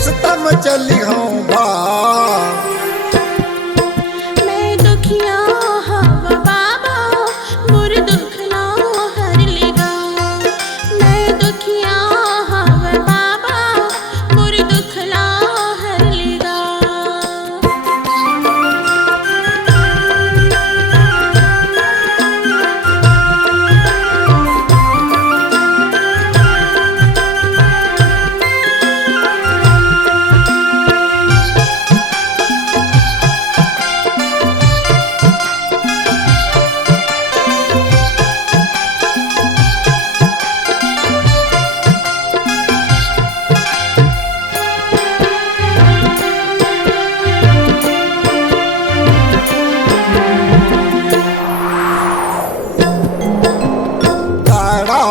रास्ता में चली हूँ बा। मैं दुखिया हवा बाबा मोर दुखला हर लेगा। मैं दुखिया हवा बाबा मोर दुखला हर लेगा।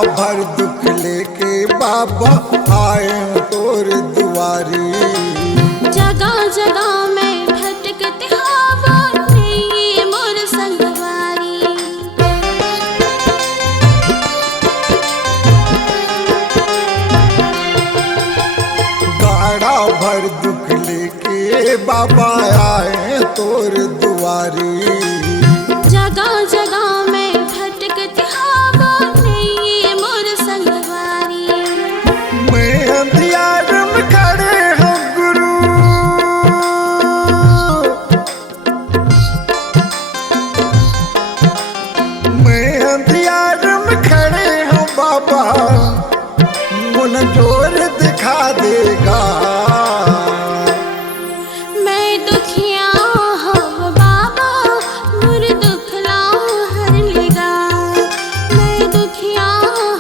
भर दुख लेके बाबा आए तोर दुआरी। जगह जगह में भटकते हवा नहीं मोर संगवारी। गाड़ा भर दुख लेके बाबा आए तोर दुआरी। जगह जगह में भटकते हवा नहीं मोर संगवारी। मैं अंधियार में खड़े हूँ गुरु, मैं अंधियार में खड़े हूँ बाबा, मुन जोर दिखा देगा। मैं दुखिया हवा बाबा मोर दुखला हर लेगा। मैं दुखिया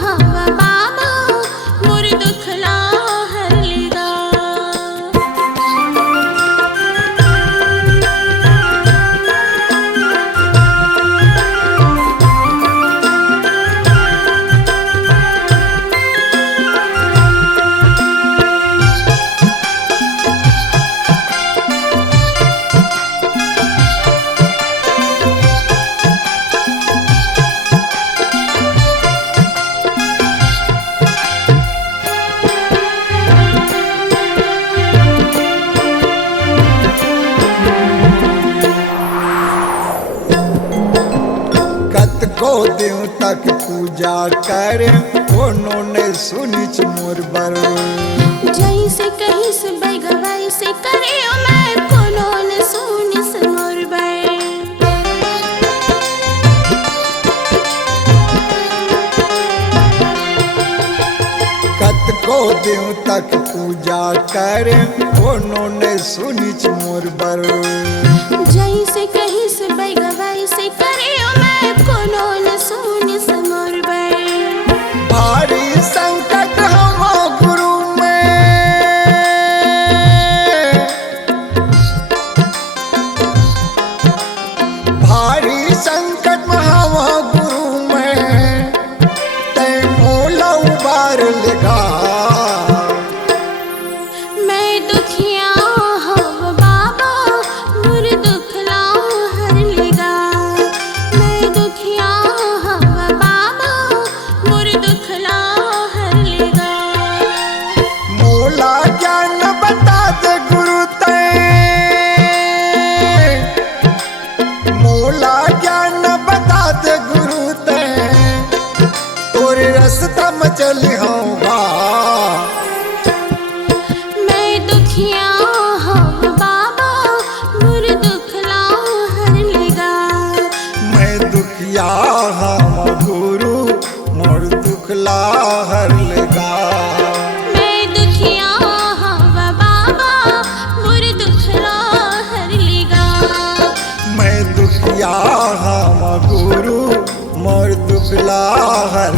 हवा बाबा मोर दुखला हर लेगा। कत को देव तक पूजा कर कोनो ने सुनिच मोर बर। जैसे कहीं से बैगवाई से करियो मैं कोनो न सुनी से मोर बर। कत को देव तक पूजा कर कोनो ने सुनिच मोर बर। जैसे कहीं से बैगवाई से करियो मैं कोनो न सुनी से मोर बर। भारी संकट हम गुरु में, भारी संकट हम गुरु में, तै मोला उबार लेगा। मैं दुखिया हवा बाबा मोर दुखला हर लेगा। मैं दुखिया हवा बाबा मोर दुखला हर लेगा। मोला ज्ञान बता दे गुरु तै, मोला ज्ञान बता दे गुरु तै, तोरे रास्ता में चली हूँ बा। मैं दुखिया हवा बाबा मोर दुखला हर लेगा। मैं दुखिया हम गुरु मोर दुखला हर लेगा। मैं दुखिया हवा बाबा मोर दुखला हर लेगा। मैं दुखिया हम गुरु मोर दुखला हर